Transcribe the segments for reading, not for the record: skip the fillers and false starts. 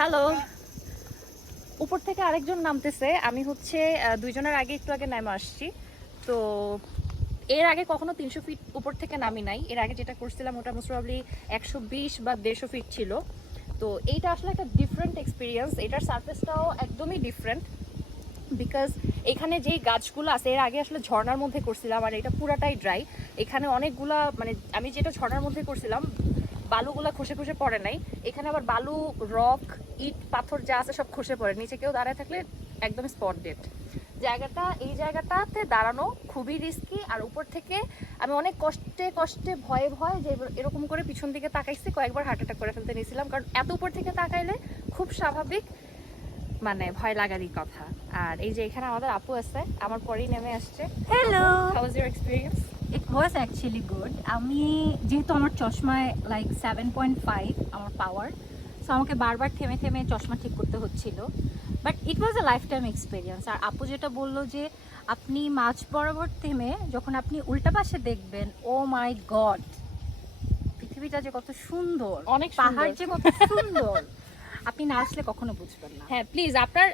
Hello. উপর থেকে আরেকজন নামতেছে, আমি হচ্ছে দুইজনের আগে একটু আগে নেমে আসছি। তো এর আগে কখনো 300 ফিট উপর থেকে নামি নাই। এর আগে যেটা করছিলাম ওটা মোস্ট প্রবাবলি 120 বা 150 ফিট ছিল। তো এইটা আসলে একটা ডিফারেন্ট এক্সপিরিয়েন্স। এটার সারফেসটাও একদমই ডিফারেন্ট, বিকজ এখানে যেই গাছগুলো আছে এর আগে আসলে ঝর্ণার মধ্যে করছিলাম, আর এটা পুরাটাই ড্রাই। এখানে অনেকগুলা মানে আমি যেটা ঝর্ণার মধ্যে করছিলাম বালুগুলা খসে খসে পড়ে নাই, এখানে আবার বালু, রক, ইট, পাথর যা আছে সব খসে পড়ে। নিচে কেউ দাঁড়ায় থাকলে একদম স্পট ডেট। এই জায়গাটাতে দাঁড়ানো খুবই রিস্কি। আর উপর থেকে আমি অনেক কষ্টে কষ্টে ভয়ে ভয়ে যে এরকম করে পিছন দিকে তাকাইছি, কয়েকবার হার্ট অ্যাটাক করে ফেলতে নিয়েছিলাম, কারণ এত উপর থেকে তাকাইলে খুব স্বাভাবিক মানে ভয় লাগারই কথা। আর এই যে এখানে আমাদের আপু আছে, আমার পরেই নেমে আসছে। Hello, how was your experience? It was actually good. আমি যেহেতু আমার চশমায় লাইক 7.5 আমার পাওয়ার, সো আমাকে বারবার থেমে থেমে চশমা ঠিক করতে হচ্ছিল, but it was a lifetime experience. আর আপু যেটা বললো যে আপনি মাঝ বরাবর থেমে যখন আপনি উল্টা পাশে দেখবেন, ও মাই গড, পৃথিবীটা যে কত সুন্দর, অনেক পাহাড় যে কত সুন্দর, আপনি না আসলে কখনো বুঝবেন না। হ্যাঁ প্লিজ, আপনার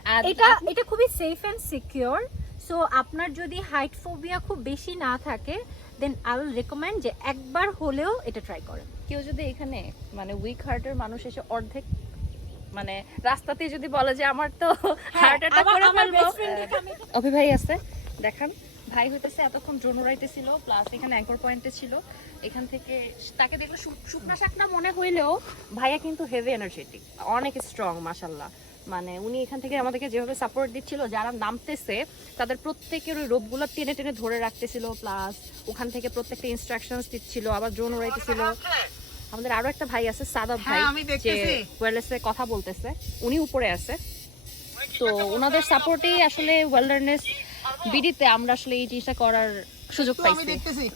এটা খুবই সেফ অ্যান্ড সিকিউর। সো আপনার যদি হাইট ফোবিয়া খুব বেশি না থাকে, দেন আই উইল রেকমেন্ড যে একবার হলেও এটা ট্রাই করেন। কেউ যদি এখানে মানে উইক হার্টের মানুষ এসে অর্ধেক মানে রাস্তাতে যদি বলে যে আমার তো হার্ট অ্যাটাক করে ফেলবো, অভি ভাই আছে দেখান। ভাই হইতেছে এতক্ষণ ড্রোন উড়াইতেছিল, প্লাস এখানে অ্যাঙ্কর পয়েন্টে ছিল। এখান থেকে তাকে দেখলে শুকনা শাকনা মনে হইলেও ভাইয়া কিন্তু হেভি এনার্জেটিক, অনেক স্ট্রং মাশাল্লাহ। মানে উনি এখান থেকে আমাদেরকে যেভাবে সাপোর্ট দিচ্ছিল, যারা নামতেছে তাদের প্রত্যেকের ওই রোপগুলো টেনে টেনে ধরে রাখতেছিল, প্লাস ওখান থেকে প্রত্যেকটা ইনস্ট্রাকশনস দিচ্ছিল, আবার ড্রোন উড়াইতেছিল। আমাদের আরো একটা ভাই আছে সাদাব ভাই, যে ওয়েলনেসে কথা বলতেছে, উনি উপরে আছে। তো ওনাদের সাপোর্টেই আসলে ওয়েলনেস বিডিতে আমরা আসলে এই জিনিসটা করার সুযোগ পাইছি।